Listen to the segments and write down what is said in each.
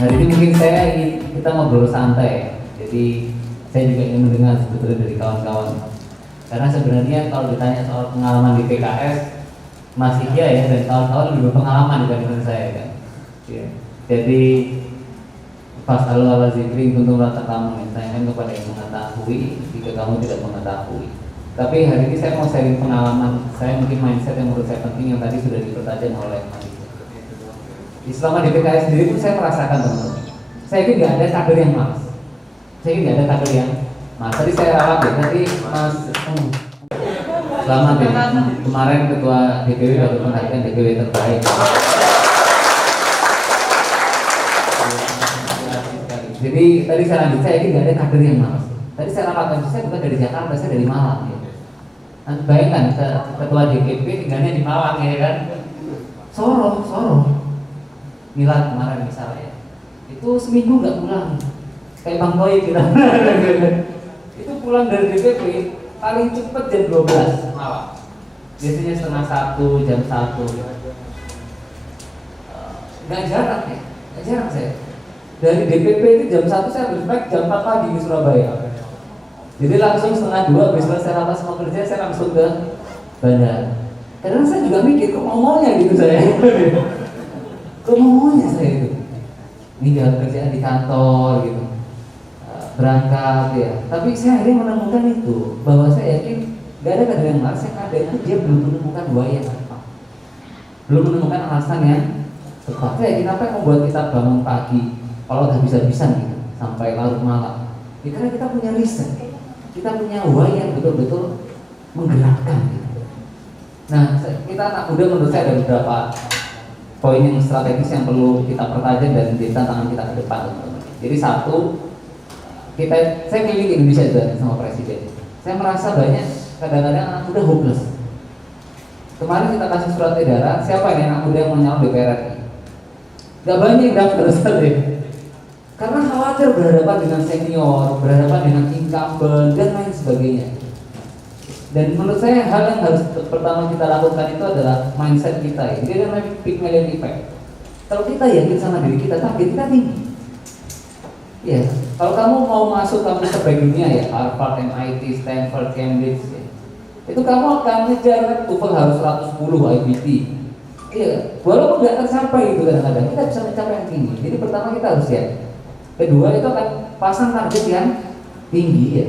Hari ini mungkin kita ngobrol santai, jadi saya juga ingin mendengar sebetulnya dari kawan-kawan. Karena sebenarnya kalau ditanya soal pengalaman di PKS, masih ya dan kawan-kawan lebih berpengalaman dibandingkan saya kan. Ya. Jadi pas ala zikri untuk rata kamu, tanyakan kepada yang mengetahui jika kamu tidak mengetahui. Tapi hari ini saya mau sharing pengalaman saya, mungkin mindset yang menurut saya penting yang tadi sudah dipertajam oleh Mas. Selama di PKS sendiri pun saya merasakan teman-teman, saya ini nggak ada kader yang malas. Saya ini nggak ada kader yang malas. Tadi saya rawat ya, tadi Mas selamat ya. Kemarin ketua DPW baru mengatakan DPW terbaik. Jadi tadi saya lanjut, saya ini nggak ada kader yang malas. Tadi saya rawat, saya bukan dari Jakarta, saya dari Malang. Ya. Nanti bayangkan ketua DPP tinggalnya di Malang ya kan, Sorong. Milad kemarin misalnya, itu seminggu nggak pulang, kayak Bang Toy kita. Itu pulang dari DPP paling cepat jam 12 malam, biasanya setengah 1, jam 1. Nggak jarang ya, nggak jarang saya. Dari DPP itu jam 1 saya harus baik jam 4 pagi di Surabaya. Jadi langsung setengah 2 habis selesai rapat sama kerja saya langsung ke bandara. Karena saya juga mikir kok ngomongnya gitu saya. Kok maunya saya itu ninggal kerjaan di kantor gitu, berangkat ya. Tapi saya akhirnya menemukan itu, bahwa saya yakin gak ada kader yang malas. Yang ada itu dia belum menemukan why yang tepat, belum menemukan alasan yang tepat. Saya yakin apa yang membuat kita bangun pagi kalau udah bisa-bisan gitu sampai larut malam ya, karena kita punya riset, kita punya why yang betul-betul menggerakkan gitu. Nah kita anak muda menurut saya ada beberapa poin yang strategis yang perlu kita pertajam dan menjadi tantangan kita ke depan, teman-teman. Jadi satu, saya keliling Indonesia juga sama Presiden. Saya merasa banyak kadang-kadang anak muda hopeless. Kemarin kita kasih surat edaran, siapa ini anak muda yang mau nyalon DPR RI? Gak banyak yang daftar sekali. Karena khawatir berhadapan dengan senior, berhadapan dengan incumbent dan lain sebagainya. Dan menurut saya hal yang harus pertama kita lakukan itu adalah mindset kita. Jadi ada namanya Pygmalion effect. Kalau kita yakin sama diri kita, target kita tinggi. Ya, kalau kamu mau masuk kampus terbaik dunia ya, Harvard, MIT, Stanford, Cambridge, ya, itu kamu akan ngejar TOEFL harus 110 IBT. Iya, walaupun nggak tercapai itu kadang-kadang kita bisa mencapai yang tinggi. Jadi pertama kita harus ya. Kedua itu akan pasang target yang tinggi ya.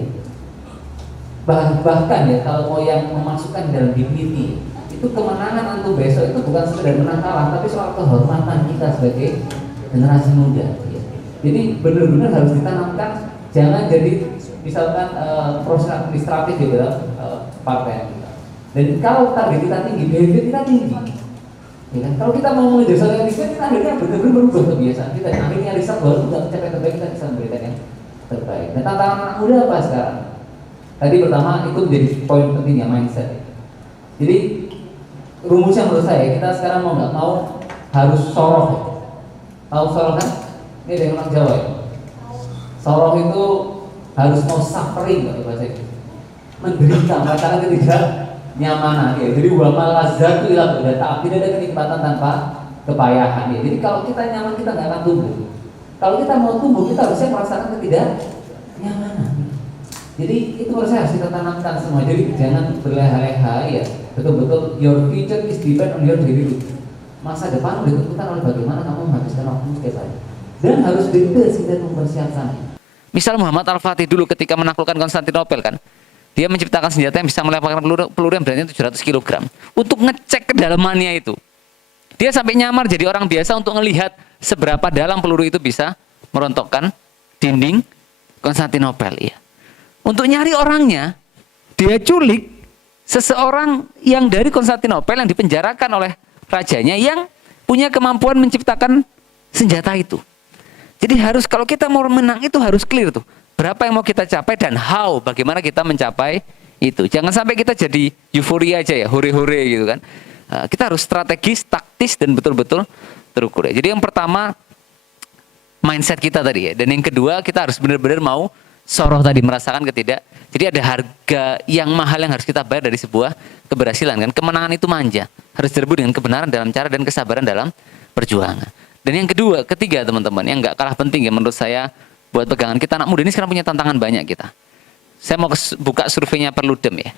Bahkan ya kalau mau yang memasukkan dalam dignity, itu kemenangan untuk besok itu bukan sekedar menang kalah, tapi soal kehormatan kita sebagai generasi muda ya. Jadi benar-benar harus ditanamkan, jangan jadi misalkan proses administratif di dalam partai kita. Dan kalau target kita tinggi, behavior kita tinggi ya kan? Kalau kita mau mengejar soal riset, kita akhirnya benar-benar merubah kebiasaan kita. Akhirnya riset baru tidak mencapai terbaik, kita bisa memberikan yang terbaik. Dan tantangan anak muda apa sekarang? Tadi pertama itu menjadi poin pentingnya mindset. Jadi rumusnya menurut saya kita sekarang mau nggak mau harus soroh. Tahu soroh kan? Ini dari orang Jawa ya. Soroh itu harus mau suffering kalau bahasa itu. Menderita, merasakan ketidaknyamanan ya. Jadi wa malazatu ila bidata, tidak ada kenikmatan tanpa kepayahan ya. Jadi kalau kita nyaman kita nggak akan tumbuh. Kalau kita mau tumbuh kita harusnya merasakan ketidaknyamanan. Jadi itu menurut saya harus kita tanamkan semua. Jadi jangan berleha-leha ya. Betul-betul your future is depend on your daily routine. Masa depan ditentukan oleh bagaimana kamu menghabiskan waktu setiap hari. Dan harus detail dan mempersiapkan. Misal Muhammad Al-Fatih dulu ketika menaklukkan Konstantinopel kan, dia menciptakan senjata yang bisa melemparkan peluru yang beratnya 700 kg. Untuk ngecek kedalamannya itu, dia sampai nyamar jadi orang biasa untuk melihat seberapa dalam peluru itu bisa merontokkan dinding Konstantinopel. Ya. Untuk nyari orangnya, dia culik seseorang yang dari Konstantinopel yang dipenjarakan oleh rajanya yang punya kemampuan menciptakan senjata itu. Jadi harus kalau kita mau menang itu harus clear tuh. Berapa yang mau kita capai dan how, bagaimana kita mencapai itu. Jangan sampai kita jadi euforia aja ya, hore-hore gitu kan. Kita harus strategis, taktis dan betul-betul terukur. Jadi yang pertama mindset kita tadi ya. Dan yang kedua, kita harus benar-benar mau soroh tadi, merasakan jadi ada harga yang mahal yang harus kita bayar dari sebuah keberhasilan kan. Kemenangan itu manja, harus direbut dengan kebenaran dalam cara dan kesabaran dalam perjuangan. Dan yang ketiga teman-teman, yang nggak kalah penting ya menurut saya buat pegangan kita, anak muda ini sekarang punya tantangan banyak kita. Saya mau buka surveinya Perludem ya.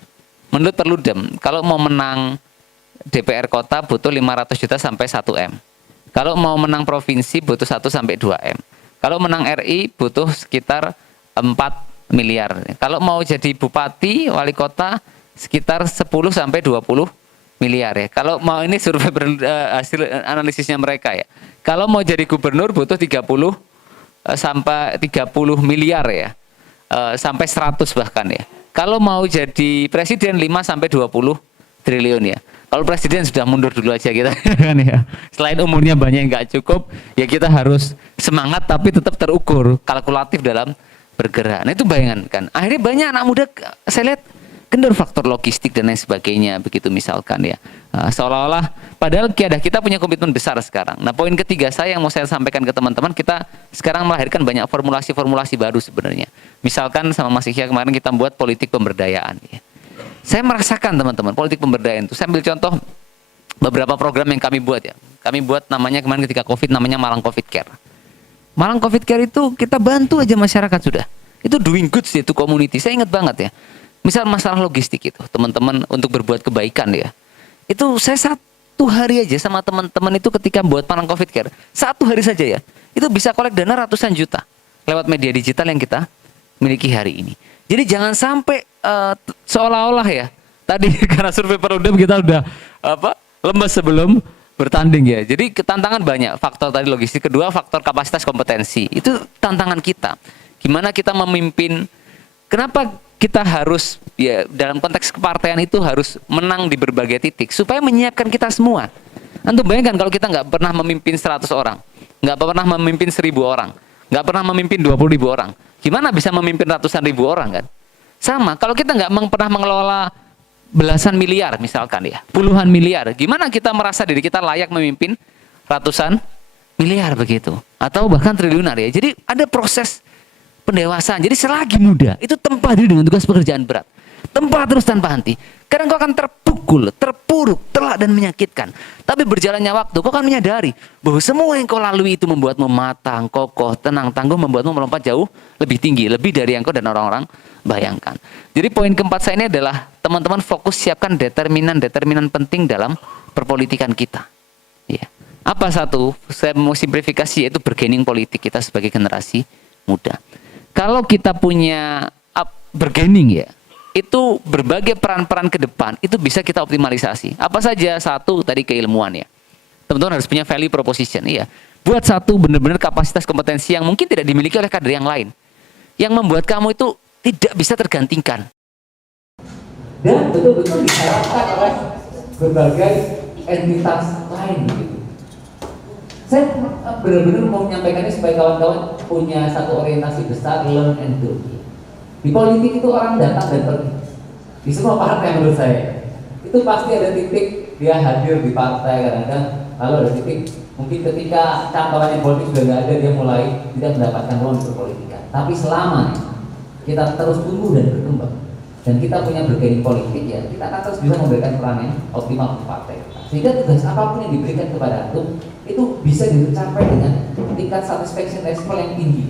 Menurut Perludem, kalau mau menang DPR kota butuh 500 juta sampai 1 M. Kalau mau menang provinsi butuh 1 sampai 2 M. Kalau menang RI butuh sekitar 4 miliar. Kalau mau jadi bupati, wali kota sekitar 10 sampai 20 miliar ya. Kalau mau ini survei hasil analisisnya mereka ya. Kalau mau jadi gubernur butuh 30 sampai 30 miliar ya. Sampai 100 bahkan ya. Kalau mau jadi presiden 5 sampai 20 triliun ya. Kalau presiden sudah mundur dulu aja kita kan ya. Selain umurnya banyak yang nggak cukup, ya kita harus semangat tapi tetap terukur, kalkulatif dalam bergerak. Nah itu bayangkan, akhirnya banyak anak muda saya lihat kendor faktor logistik dan lain sebagainya begitu misalkan ya. Seolah-olah padahal kita punya komitmen besar sekarang. Nah poin ketiga saya yang mau saya sampaikan ke teman-teman, kita sekarang melahirkan banyak formulasi-formulasi baru sebenarnya. Misalkan sama Mas Ikhya kemarin kita buat politik pemberdayaan ya. Saya merasakan teman-teman politik pemberdayaan itu. Saya ambil contoh beberapa program yang kami buat ya. Kami buat namanya kemarin ketika COVID namanya Malang COVID Care. Malang COVID Care itu kita bantu aja masyarakat sudah. Itu doing good sih itu community. Saya ingat banget ya. Misal masalah logistik itu teman-teman untuk berbuat kebaikan ya. Itu saya 1 hari aja sama teman-teman itu ketika buat Malang COVID Care. 1 hari saja ya. Itu bisa kolek dana ratusan juta lewat media digital yang kita miliki hari ini. Jadi jangan sampai seolah-olah ya tadi karena survei Perludem kita udah lemes sebelum bertanding ya. Jadi tantangan banyak, faktor tadi logistik, kedua faktor kapasitas kompetensi. Itu tantangan kita. Gimana kita memimpin, kenapa kita harus ya dalam konteks kepartean itu harus menang di berbagai titik supaya menyiapkan kita semua. Antum bayangkan kalau kita nggak pernah memimpin 100 orang, nggak pernah memimpin 1000 orang, nggak pernah memimpin 20.000 orang. Gimana bisa memimpin ratusan ribu orang kan? Sama, kalau kita nggak pernah mengelola belasan miliar misalkan ya, puluhan miliar, gimana kita merasa diri kita layak memimpin ratusan miliar begitu? Atau bahkan triliunan ya. Jadi ada proses pendewasaan. Jadi selagi muda, itu tempah diri dengan tugas pekerjaan berat. Tempah terus tanpa henti. Kadang kau akan terpukul, terpuruk, telak dan menyakitkan. Tapi berjalannya waktu, kau akan menyadari bahwa semua yang kau lalui itu membuatmu matang, kokoh, tenang, tangguh, membuatmu melompat jauh lebih tinggi, lebih dari yang kau dan orang-orang bayangkan. Jadi poin keempat saya ini adalah teman-teman fokus siapkan determinan penting dalam perpolitikan kita. Ya. Apa satu? Saya mau simplifikasi yaitu bargaining politik kita sebagai generasi muda. Kalau kita punya bargaining ya, itu berbagai peran-peran ke depan itu bisa kita optimalisasi. Apa saja? Satu tadi keilmuan ya. Teman-teman harus punya value proposition iya. Buat satu benar-benar kapasitas kompetensi yang mungkin tidak dimiliki oleh kader yang lain. Yang membuat kamu itu tidak bisa tergantikan. Dan betul-betul diharapkan oleh berbagai entitas lain gitu. Saya benar-benar mau menyampaikannya supaya kawan-kawan punya satu orientasi besar, learn and do. Di politik itu orang datang dan pergi. Di semua partai menurut saya itu pasti ada titik dia hadir di partai kadang-kadang, lalu ada titik mungkin ketika cantolannya politik sudah nggak ada dia mulai tidak mendapatkan ruang berpolitikan. Tapi selama kita terus tumbuh dan berkembang dan kita punya bargaining politik ya, kita akan terus bisa memberikan peran yang optimal untuk partai kita. Sehingga tugas apapun yang diberikan kepada antum itu bisa dicapai dengan tingkat satisfaction level yang tinggi.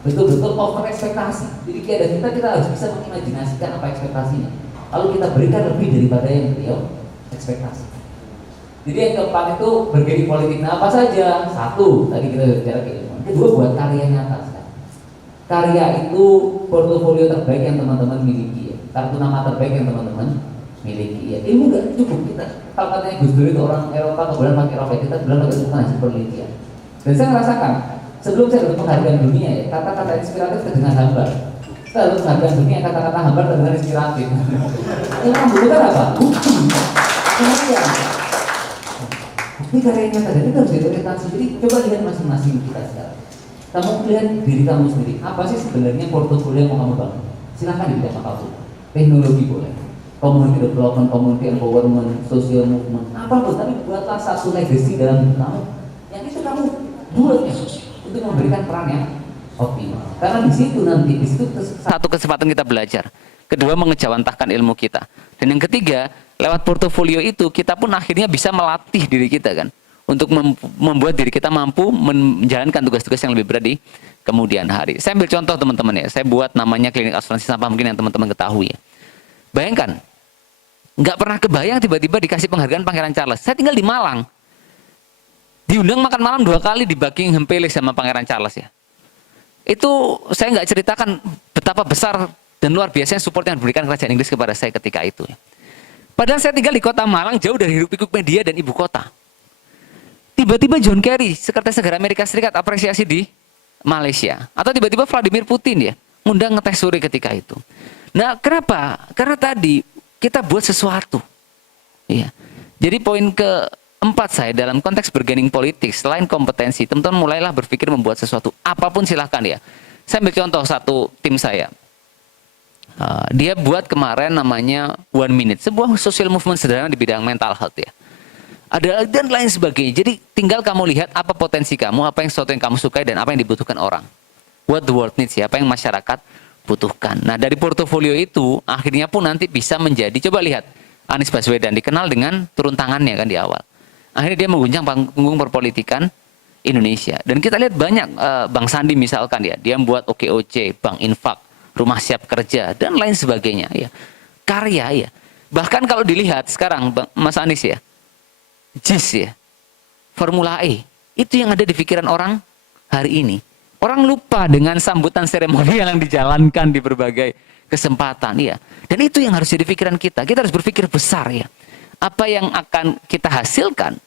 Betul-betul over ekspektasi. Jadi kita harus bisa mengimajinasikan apa ekspektasinya. Lalu kita berikan lebih daripada yang beliau ekspektasi. Jadi yang keempat itu bargaining politik. Nah apa saja? Satu, tadi kita bicara keilmuan. Kedua, buat karya nyata. Karya itu portofolio terbaik yang teman-teman miliki ya. Kartu nama terbaik yang teman-teman miliki ya. Ilmu gak cukup kita. Kalau katanya Gus Dur itu orang Eropa, kemudian pakai roket, kita bilang pakai bukan hasil penelitian. Dan saya merasakan sebelum saya dapat penghargaan dunia ya, kata-kata inspiratif terdengar hambar. Saya dapat penghargaan dunia, kata-kata hambar terdengar inspiratif. Yang kamu butuhkan apa? Bukti. Karya. Bukti karyanya tadi itu harus diorientasi. Jadi coba lihat masing-masing kita sekarang. Kamu lihat diri kamu sendiri. Apa sih sebenarnya portofolio yang mau kamu bangun? Silakan di bidang apapun. Teknologi boleh. Community development, community empowerment, social movement, apapun. Tapi buatlah satu legacy dalam hidup kamu. Yang itu kamu buatnya. untuk memberikan peran yang optimal. Karena di situ nanti, di situ satu kesempatan kita belajar, kedua mengejawantahkan ilmu kita, dan yang ketiga lewat portofolio itu kita pun akhirnya bisa melatih diri kita kan untuk membuat diri kita mampu menjalankan tugas-tugas yang lebih berat di kemudian hari. Saya ambil contoh teman-teman ya, saya buat namanya klinik asuransi sampah, mungkin yang teman-teman ketahui ya. Bayangkan, nggak pernah kebayang tiba-tiba dikasih penghargaan Pangeran Charles. Saya tinggal di Malang, diundang makan malam 2 kali di Buckingham Palace sama Pangeran Charles ya. Itu saya nggak ceritakan betapa besar dan luar biasanya support yang diberikan kerajaan Inggris kepada saya ketika itu ya. Padahal saya tinggal di kota Malang, jauh dari hiruk-pikuk media dan ibu kota. Tiba-tiba John Kerry, Sekretaris Negara Amerika Serikat, apresiasi di Malaysia. Atau tiba-tiba Vladimir Putin ya, ngundang ngeteh sore ketika itu. Nah, kenapa? Karena tadi kita buat sesuatu. Ya. Jadi poin keempat saya dalam konteks bergaining politik, selain kompetensi, teman-teman mulailah berpikir membuat sesuatu. Apapun silahkan ya. Saya ambil contoh satu tim saya. Dia buat kemarin namanya 1 Minute, sebuah social movement sederhana di bidang mental health ya. Ada dan lain sebagainya. Jadi tinggal kamu lihat apa potensi kamu, apa yang sesuatu yang kamu sukai dan apa yang dibutuhkan orang. What the world needs ya, apa yang masyarakat butuhkan. Nah dari portofolio itu akhirnya pun nanti bisa menjadi, coba lihat Anies Baswedan dikenal dengan turun tangannya kan di awal. Akhirnya dia mengguncang panggung perpolitikan Indonesia. Dan kita lihat banyak Bang Sandi misalkan ya, dia membuat OKOC, Bank Infak, Rumah Siap Kerja dan lain sebagainya ya. Karya ya. Bahkan kalau dilihat sekarang Mas Anies ya, JIS ya, Formula E, itu yang ada di pikiran orang hari ini. Orang lupa dengan sambutan seremonial yang dijalankan di berbagai kesempatan ya. Dan itu yang harus jadi pikiran kita. Kita harus berpikir besar ya. Apa yang akan kita hasilkan,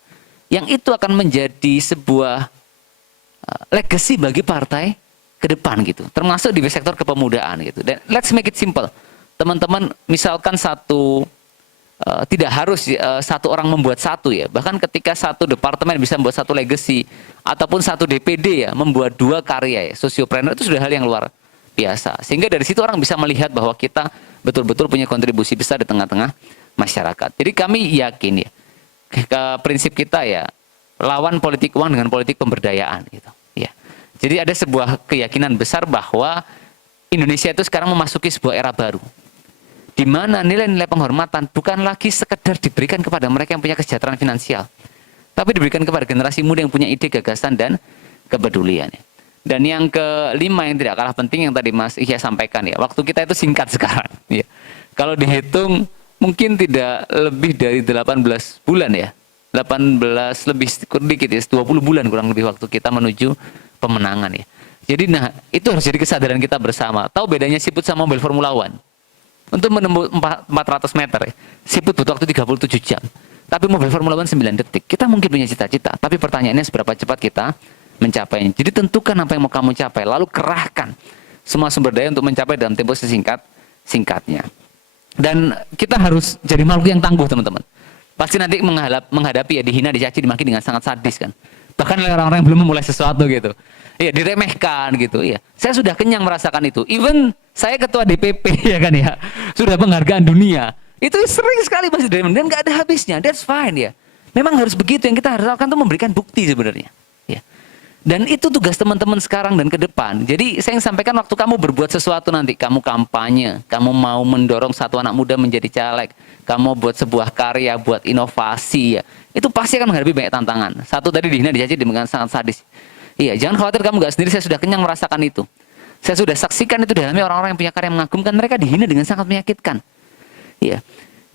yang itu akan menjadi sebuah legacy bagi partai ke depan gitu, termasuk di sektor kepemudaan gitu. Dan let's make it simple, teman-teman. Misalkan tidak harus satu orang membuat satu ya. Bahkan ketika satu departemen bisa membuat satu legacy, ataupun satu DPD ya membuat 2 karya ya, sosiopreneur, itu sudah hal yang luar biasa. Sehingga dari situ orang bisa melihat bahwa kita betul-betul punya kontribusi besar di tengah-tengah masyarakat. Jadi kami yakin ya, ke prinsip kita ya, lawan politik uang dengan politik pemberdayaan gitu. Jadi ada sebuah keyakinan besar bahwa Indonesia itu sekarang memasuki sebuah era baru, di mana nilai-nilai penghormatan bukan lagi sekedar diberikan kepada mereka yang punya kesejahteraan finansial, tapi diberikan kepada generasi muda yang punya ide, gagasan, dan kepedulian. Dan yang kelima yang tidak kalah penting yang tadi Mas Ihya sampaikan ya, waktu kita itu singkat sekarang. Ya. Kalau dihitung mungkin tidak lebih dari 18 bulan ya, 18 lebih sedikit ya, 20 bulan kurang lebih waktu kita menuju pemenangan ya. Jadi nah itu harus jadi kesadaran kita bersama. Tahu bedanya siput sama mobil Formula One? Untuk menempuh 400 meter ya, siput butuh waktu 37 jam. Tapi mobil Formula One 9 detik. Kita mungkin punya cita-cita, tapi pertanyaannya seberapa cepat kita mencapainya. Jadi tentukan apa yang mau kamu capai, lalu kerahkan semua sumber daya untuk mencapai dalam tempo singkatnya. Dan kita harus jadi makhluk yang tangguh teman-teman. Pasti nanti menghadapi ya, dihina, dicaci, dimaki dengan sangat sadis kan. Bahkan oleh orang-orang yang belum memulai sesuatu gitu. Iya, diremehkan gitu. Iya. Saya sudah kenyang merasakan itu. Even saya ketua DPP ya kan ya. Sudah penghargaan dunia. Itu sering sekali masih diremehkan dan nggak ada habisnya. That's fine ya. Memang harus begitu, yang kita harus lakukan itu memberikan bukti sebenarnya. Ya. Dan itu tugas teman-teman sekarang dan ke depan. Jadi saya yang sampaikan, waktu kamu berbuat sesuatu nanti, kamu kampanye, kamu mau mendorong satu anak muda menjadi caleg, kamu buat sebuah karya, buat inovasi ya, itu pasti akan menghadapi banyak tantangan. Satu tadi dihina, dicaci dengan sangat sadis. Iya, jangan khawatir kamu nggak sendiri, saya sudah kenyang merasakan itu. Saya sudah saksikan itu di dalamnya orang-orang yang punya karya mengagumkan, mereka dihina dengan sangat menyakitkan. Iya.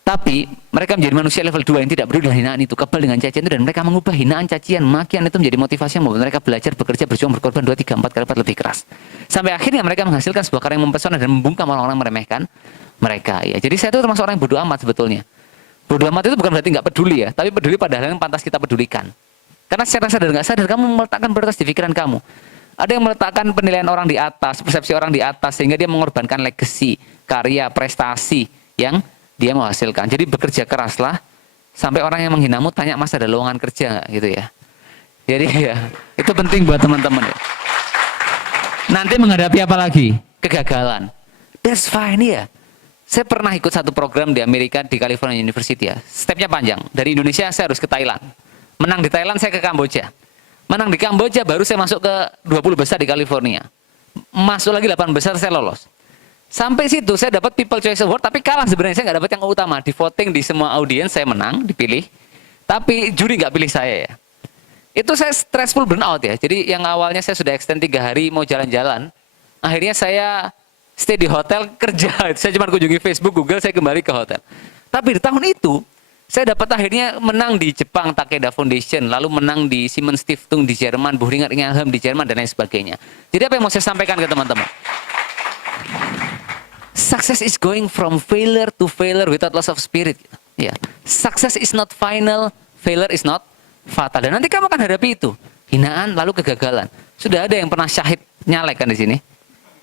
Tapi mereka menjadi manusia level 2 yang tidak peduli dengan hinaan itu, kebal dengan cacian itu, dan mereka mengubah hinaan, cacian, makian itu menjadi motivasi yang membuat mereka belajar, bekerja, berjuang, berkorban 2, 3, 4 kali lipat lebih keras. Sampai akhirnya mereka menghasilkan sebuah karya yang mempesona dan membungkam orang-orang meremehkan mereka. Ya. Jadi saya itu termasuk orang yang bodoh amat sebetulnya. Bodoh amat itu bukan berarti nggak peduli ya, tapi peduli pada hal yang pantas kita pedulikan. Karena secara sadar nggak sadar kamu meletakkan prioritas di pikiran kamu. Ada yang meletakkan penilaian orang di atas, persepsi orang di atas, sehingga dia mengorbankan legacy, karya, prestasi yang dia mau hasilkan. Jadi bekerja keraslah, sampai orang yang menghinamu tanya, Mas ada lowongan kerja nggak gitu ya. Jadi ya itu penting buat teman-teman ya. Nanti menghadapi apa lagi? Kegagalan. That's fine ya. Saya pernah ikut satu program di Amerika, di California University ya. Stepnya panjang. Dari Indonesia saya harus ke Thailand. Menang di Thailand saya ke Kamboja. Menang di Kamboja, baru saya masuk ke 20 besar di California. Masuk lagi 8 besar, saya lolos. Sampai situ saya dapat People Choice Award, tapi kalah sebenarnya, saya nggak dapat yang utama. Di voting di semua audiens saya menang, dipilih. Tapi juri nggak pilih saya ya. Itu saya stressful burnout ya. Jadi yang awalnya saya sudah extend 3 hari mau jalan-jalan, akhirnya saya stay di hotel kerja. Saya cuma kunjungi Facebook, Google, saya kembali ke hotel. Tapi di tahun itu, saya dapat akhirnya menang di Jepang Takeda Foundation, lalu menang di Siemens Stiftung di Jerman, Boehringer Ingelheim di Jerman, dan lain sebagainya. Jadi apa yang mau saya sampaikan ke teman-teman? Success is going from failure to failure without loss of spirit. Ya, success is not final, failure is not fatal. Dan nanti kamu akan hadapi itu, hinaan lalu kegagalan. Sudah ada yang pernah syahid nyalek kan di sini?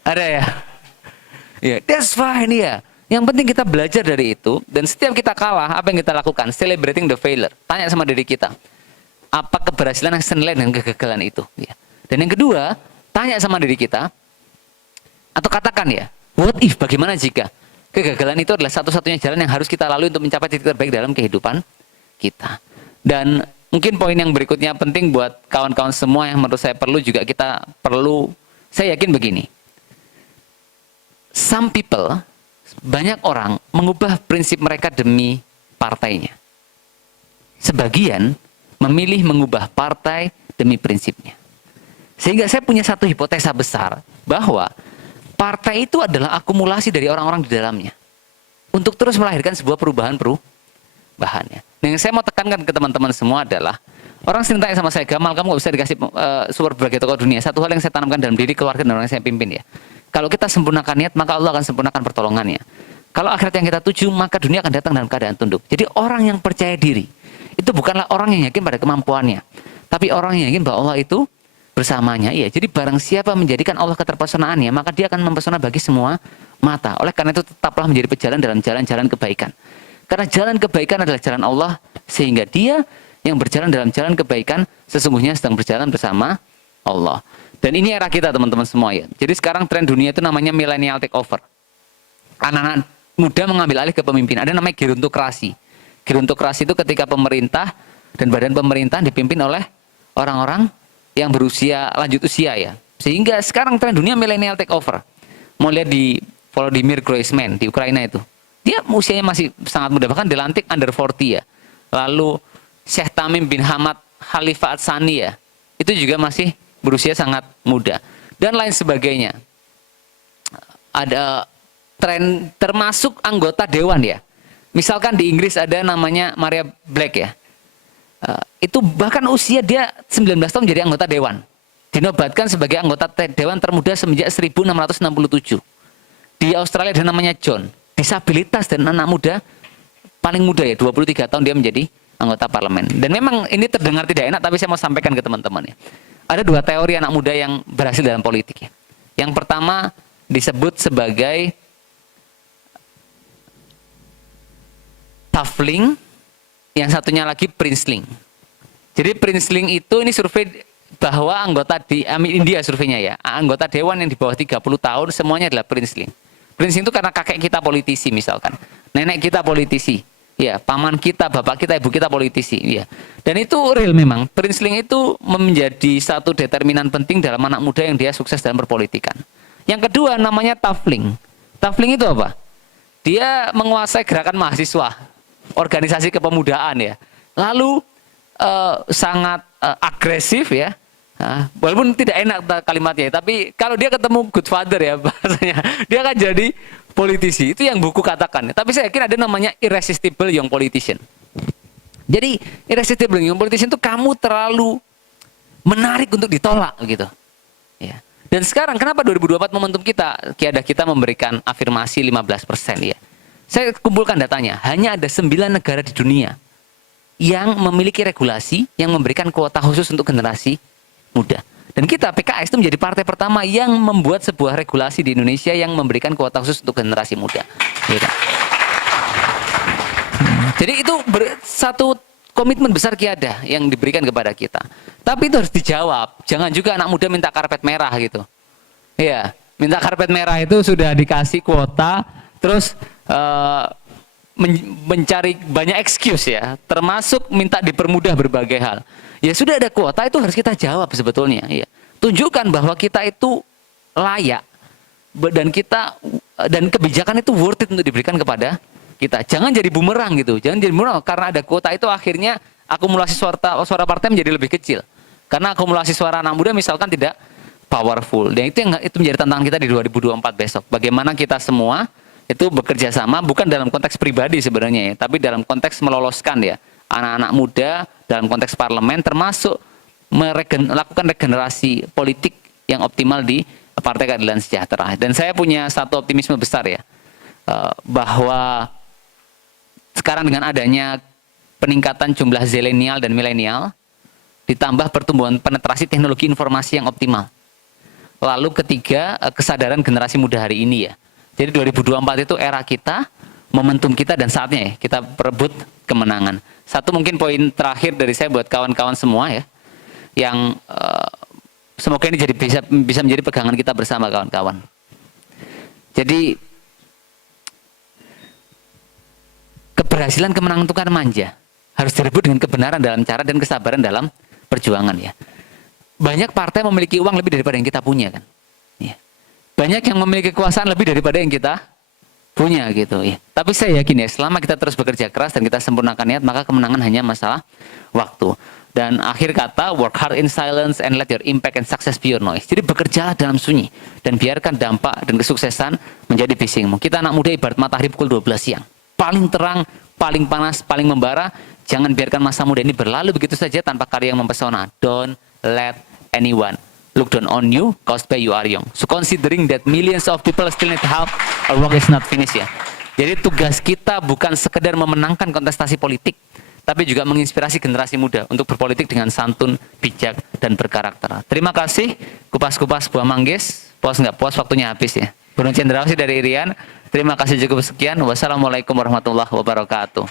Ada ya? Ya, that's fine ya. Yang penting kita belajar dari itu, dan setiap kita kalah, apa yang kita lakukan? Celebrating the failure. Tanya sama diri kita, apa keberhasilan yang senilai dengan kegagalan itu? Ya. Dan yang kedua, tanya sama diri kita, atau katakan ya, what if, bagaimana jika kegagalan itu adalah satu-satunya jalan yang harus kita lalui untuk mencapai titik terbaik dalam kehidupan kita. Dan mungkin poin yang berikutnya penting buat kawan-kawan semua yang menurut saya perlu juga kita perlu, saya yakin begini, some people, banyak orang mengubah prinsip mereka demi partainya. Sebagian memilih mengubah partai demi prinsipnya. Sehingga saya punya satu hipotesa besar bahwa partai itu adalah akumulasi dari orang-orang di dalamnya untuk terus melahirkan sebuah perubahan-perubahannya. Dan yang saya mau tekankan ke teman-teman semua adalah orang sering tanya sama saya, Gamal, kamu gak bisa dikasih support berbagai tokoh dunia. Satu hal yang saya tanamkan dalam diri keluarga dan orang yang saya pimpin ya. Kalau kita sempurnakan niat, maka Allah akan sempurnakan pertolongannya. Kalau akhirat yang kita tuju, maka dunia akan datang dalam keadaan tunduk. Jadi orang yang percaya diri, itu bukanlah orang yang yakin pada kemampuannya, tapi orang yang yakin bahwa Allah itu bersamanya. Iya. Jadi barang siapa menjadikan Allah keterpesonaannya, maka dia akan mempesona bagi semua mata. Oleh karena itu tetaplah menjadi pejalan dalam jalan-jalan kebaikan. Karena jalan kebaikan adalah jalan Allah, sehingga dia yang berjalan dalam jalan kebaikan sesungguhnya sedang berjalan bersama Allah. Dan ini era kita teman-teman semua ya. Jadi sekarang tren dunia itu namanya millennial takeover. Anak-anak muda mengambil alih kepemimpinan. Ada namanya gerontokrasi. Gerontokrasi itu ketika pemerintah dan badan pemerintahan dipimpin oleh orang-orang yang berusia lanjut usia ya. Sehingga sekarang tren dunia millennial takeover. Mau lihat di Volodymyr Groisman di Ukraina itu. Dia usianya masih sangat muda, bahkan dilantik under 40 ya. Lalu Syekh Tamim bin Hamad Khalifa Atsani ya. Itu juga masih berusia sangat muda dan lain sebagainya. Ada tren termasuk anggota dewan ya. Misalkan di Inggris ada namanya Maria Black ya. Itu bahkan usia dia 19 tahun jadi anggota dewan. Dinobatkan sebagai anggota dewan termuda semenjak 1667. Di Australia ada namanya John. Disabilitas dan anak muda paling muda ya, 23 tahun dia menjadi anggota parlemen. Dan memang ini terdengar tidak enak, tapi saya mau sampaikan ke teman-teman ya. Ada 2 teori anak muda yang berhasil dalam politik ya. Yang pertama disebut sebagai Tafling, yang satunya lagi Princeling. Jadi Princeling itu ini survei bahwa anggota di India surveinya ya, anggota dewan yang di bawah 30 tahun semuanya adalah Princeling. Princeling itu karena kakek kita politisi misalkan, nenek kita politisi. Ya, paman kita, bapak kita, ibu kita politisi, ya. Dan itu real memang. Princeling itu menjadi satu determinan penting dalam anak muda yang dia sukses dalam berpolitikan. Yang kedua namanya Tafling. Tafling itu apa? Dia menguasai gerakan mahasiswa, organisasi kepemudaan ya. Lalu sangat agresif ya. Walaupun tidak enak kalimatnya, tapi kalau dia ketemu good father ya bahasanya, dia akan jadi politisi. Itu yang buku katakan. Tapi saya yakin ada namanya irresistible young politician. Jadi irresistible young politician itu kamu terlalu menarik untuk ditolak gitu. Ya. Dan sekarang kenapa 2024 momentum kita, kiadah kita memberikan afirmasi 15% ya. Saya kumpulkan datanya, hanya ada 9 negara di dunia yang memiliki regulasi yang memberikan kuota khusus untuk generasi muda. Dan kita PKS itu menjadi partai pertama yang membuat sebuah regulasi di Indonesia yang memberikan kuota khusus untuk generasi muda. Gitu. Jadi itu satu komitmen besar kiadah yang diberikan kepada kita. Tapi itu harus dijawab. Jangan juga anak muda minta karpet merah gitu. Iya, minta karpet merah itu sudah dikasih kuota, terus mencari banyak excuse ya, termasuk minta dipermudah berbagai hal. Ya sudah ada kuota itu harus kita jawab sebetulnya. Ya. Tunjukkan bahwa kita itu layak dan kebijakan itu worth it untuk diberikan kepada kita. Jangan jadi bumerang gitu. Jangan jadi bumerang karena ada kuota itu akhirnya akumulasi suara partai menjadi lebih kecil. Karena akumulasi suara anak muda misalkan tidak powerful. Dan itu menjadi tantangan kita di 2024 besok. Bagaimana kita semua itu bekerja sama bukan dalam konteks pribadi sebenarnya ya, tapi dalam konteks meloloskan ya anak-anak muda dalam konteks parlemen, termasuk melakukan regenerasi politik yang optimal di Partai Keadilan Sejahtera. Dan saya punya satu optimisme besar ya, bahwa sekarang dengan adanya peningkatan jumlah zilenial dan milenial, ditambah pertumbuhan penetrasi teknologi informasi yang optimal. Lalu ketiga, kesadaran generasi muda hari ini ya. Jadi 2024 itu era kita, momentum kita dan saatnya ya, kita perebut kemenangan. Satu mungkin poin terakhir dari saya buat kawan-kawan semua ya, yang semoga ini bisa menjadi pegangan kita bersama kawan-kawan. Jadi keberhasilan kemenangan itu kan manja, harus direbut dengan kebenaran dalam cara dan kesabaran dalam perjuangan ya. Banyak partai memiliki uang lebih daripada yang kita punya kan. Ya. Banyak yang memiliki kekuasaan lebih daripada yang kita punya gitu ya. Tapi saya yakin ya, selama kita terus bekerja keras dan kita sempurnakan niat, maka kemenangan hanya masalah waktu. Dan akhir kata, work hard in silence and let your impact and success be your noise. Jadi bekerjalah dalam sunyi dan biarkan dampak dan kesuksesan menjadi bisingmu. Kita anak muda ibarat matahari pukul 12 siang. Paling terang, paling panas, paling membara. Jangan biarkan masa muda ini berlalu begitu saja tanpa karya yang mempesona. Don't let anyone look down on you caused by you are young. So considering that millions of people still need help, our work is not finished ya. Jadi tugas kita bukan sekedar memenangkan kontestasi politik, tapi juga menginspirasi generasi muda untuk berpolitik dengan santun, bijak, dan berkarakter. Terima kasih, kupas-kupas buah manggis. Puas nggak puas, waktunya habis ya. Burung Cendrawasih dari Irian. Terima kasih cukup sekian. Wassalamualaikum warahmatullahi wabarakatuh.